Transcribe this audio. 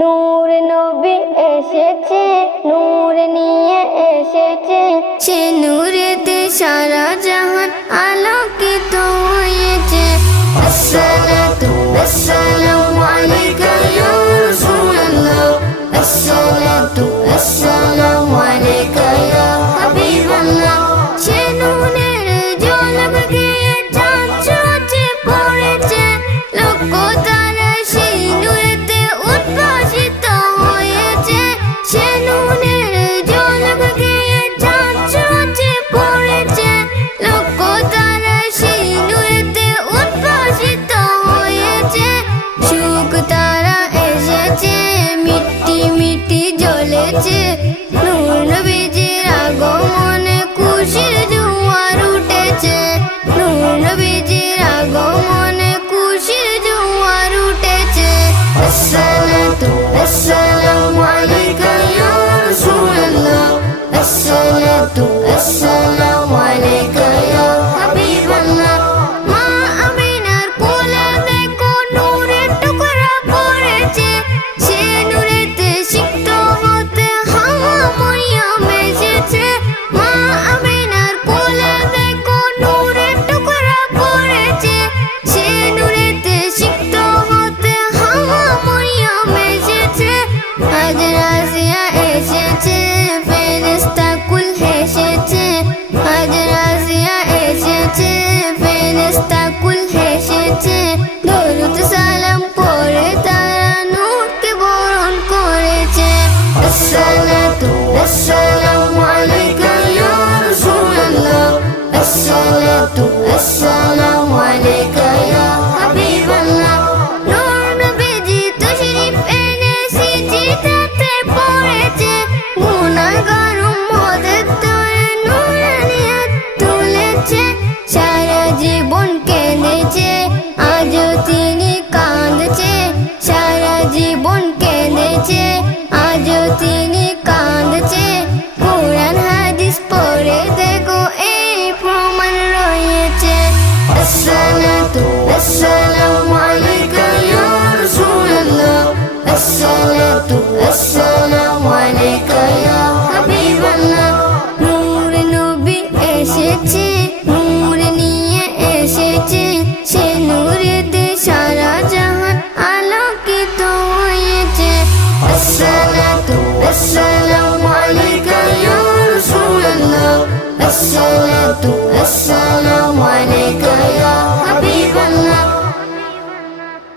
নূর নবী এসেছে, নূর নিয়ে এসেছে, সে নূরেতে সারা জাহান আলোকিত হয়েছে। আসসালাতু আসসালামু আলাইকা ইয়া রাসূলুল্লাহ, আসসালাতু আসসালামু আলাইকা ইয়া হাবিবাল্লাহ। সে নূরের ঝলক দিয়ে চাঁদ সূর্যে পড়েছে, লক্ষ তারা সেই নূরেতে উদ্ভাসিত হয়েছে। সে নূরের ঝলক দিয়ে চাঁদ সূর্যে পড়েছে, লক্ষ তারা সেই নূরেতে উদ্ভাসিত হয়েছে। সুখ তারা এসেছে, মিষ্টি মিষ্টি জ্বলেছে, নূর নবীজির আগমনে খুশির জোয়ার উঠেছে। নূর নবীজির আগমনে খুশির জোয়ার উঠেছে। আসসালাতু আসসালামু আলাইকা ইয়া রাসূলুল্লাহ, আসসালাতু আসসালামু আলাইকা ইয়া হাবিবাল্লাহ। মা আমিনার কোলে দেখো নূরের টুকরা পড়েছে, সে নূরেতে সিক্ত হতে হাওয়া মরিয়ম এসেছে। মা আমিনার কোলে দেখো নূরের টুকরা পড়েছে, সে নূরেতে সিক্ত হতে হাওয়া মরিয়ম এসেছে। হাজরা আসিয়া এসেছে, ফেরেশতা কুল হেসেছে। হাজরা আসিয়া এসেছে, ফেরেশতা কুল হেসেছে। দরুদ সালাম পড়ে তারা নূরকে বরণ করেছে। আসসালাতু আসসালামু আলাইকা ইয়া রাসূলুল্লাহ, আসসালাতু আসসালামু আলাইকা ইয়া হাবিবাল্লাহ। নূর নবীজি তাশরীফ এনে সিজদাতে পড়েছে, গুনাহগার উম্মতের তরে নূরানিয়াত তুলেছে। সারা জীবন কেঁদেছে, আজও তিনি কাঁদছে। সারা জীবন কেঁদেছে, আজও তিনি কাঁদছে। কোরআন হাদিস পড়ে দেখো এই প্রমাণ রয়েছে। আসসালাতু আসসালামু আলাইকা ইয়া রাসূলুল্লাহ, আসসালাতু আসসালামু আলাইকা ইয়া হাবিবাল্লাহ। নূর নবী এসেছে, নূর নিয়ে এসেছে, সে নূরেতে সারা জাহান আলোকিত হয়েছে। আসসালাতু আসসালামু আলাইকা ইয়া রাসূলুল্লাহ, আসসালাতু